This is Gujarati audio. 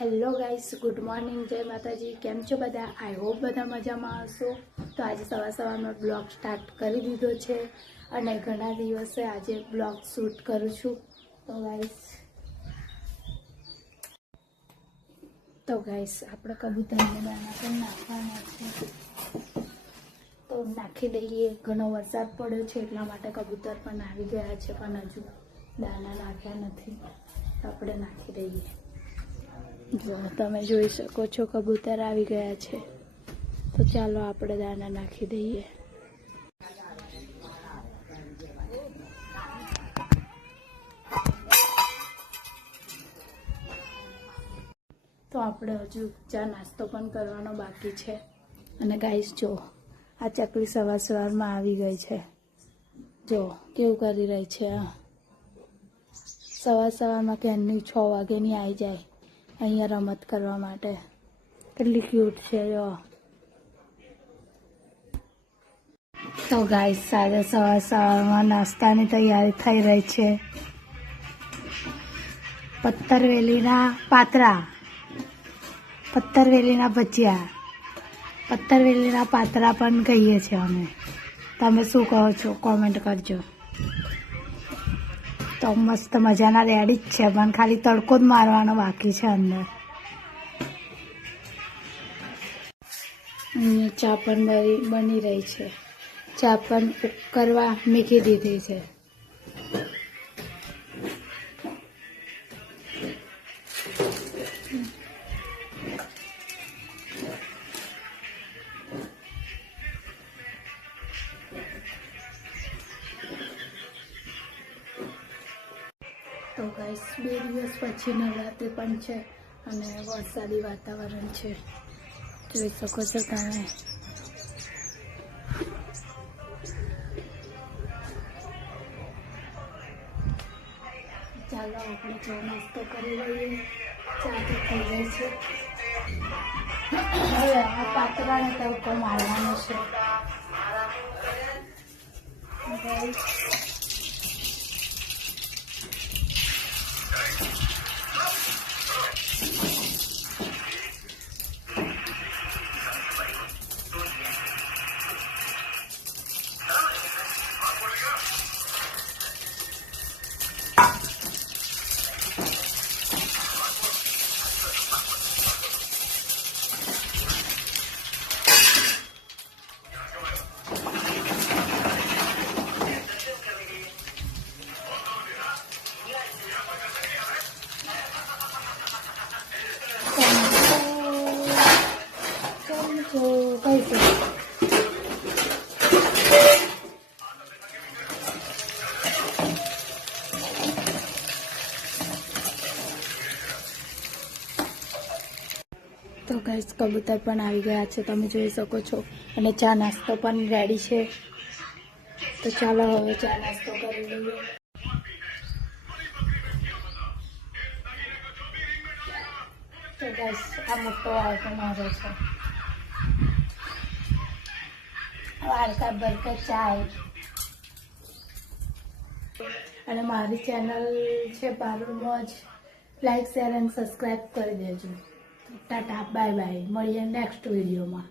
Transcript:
હેલો ગાઈસ, ગુડ મોર્નિંગ, જય માતાજી. કેમ છો બધા? આઈ હોપ બધા મજામાં હશો. તો આજે સવાર સવારમાં બ્લોગ સ્ટાર્ટ કરી દીધો છે અને ઘણા દિવસે આજે બ્લોગ શૂટ કરું છું. તો ગાઈસ તો ગાઈસ, આપણે કબૂતરને દાણા પણ નાખવાના છે. તો નાખી દઈએ. ઘણો વરસાદ પડ્યો છે એટલા માટે કબૂતર પણ આવી ગયા છે, પણ હજુ દાણા નાખ્યા નથી. આપણે નાખી દઈએ. જો તમે જોઈ શકો છો કબૂતર આવી ગયા છે. તો ચાલો આપણે દાણા નાખી દઈએ. તો આપણે હજુ ચા નાસ્તો પણ કરવાનો બાકી છે. અને ગાઈસ જો, આ ચકલી સવાર સવારમાં આવી ગઈ છે. જો, કેવું કરી રહી છે? સવાર સવારમાં ક્યારની છ વાગ્યાની આવી જાય. અહીંયા રમત કરવા માટે. કેટલી ક્યુટ છે જો તો ગાય સાંજે સવાર સવારમાં નાસ્તાની તૈયારી થઈ રહી છે. પથ્થરવેલીના પાતરા. પથ્થરવેલીના ભજીયા. પથ્થરવેલીના પાતરા પણ કહીએ છીએ અમે. તમે શું કહો છો? કોમેન્ટ કરજો. તો મસ્ત મજાના રેડી જ છે, પણ ખાલી તડકો જ મારવાનો બાકી છે અંદર. ચા પણ બની બની રહી છે. ચા પણ કરવા મૂકી દીધી છે. તો ગાઈસ બે દિવસ પછી નવરાત્રિ પણ છે અને વરસાદી વાતાવરણ છે. જોઈ શકો છો તમે. ચાલો આપણે ચા નાસ્તો કરી લઈએ. ચા થઈ ગઈ છે. હવે આ પાતળાને તડકો મારવાનો છે. Guys, તો છે તો ગાઈસ કબૂતર પણ આવી ગયા છે, તમે જોઈ શકો છો. અને ચા નાસ્તો પણ રેડી છે. તો ચાલો હવે ચા નાસ્તો કરી લઈએ. તો ગાઈસ આ મોટો આવતો મારો છે. વાડકા બરકત ચાય અને મારી ચેનલ છે પારુલ મોજ લાઈક શેર એન્ડ સબસ્ક્રાઈબ કરી દેજો. ટાટા બાય બાય મળીએ નેક્સ્ટ વિડીયોમાં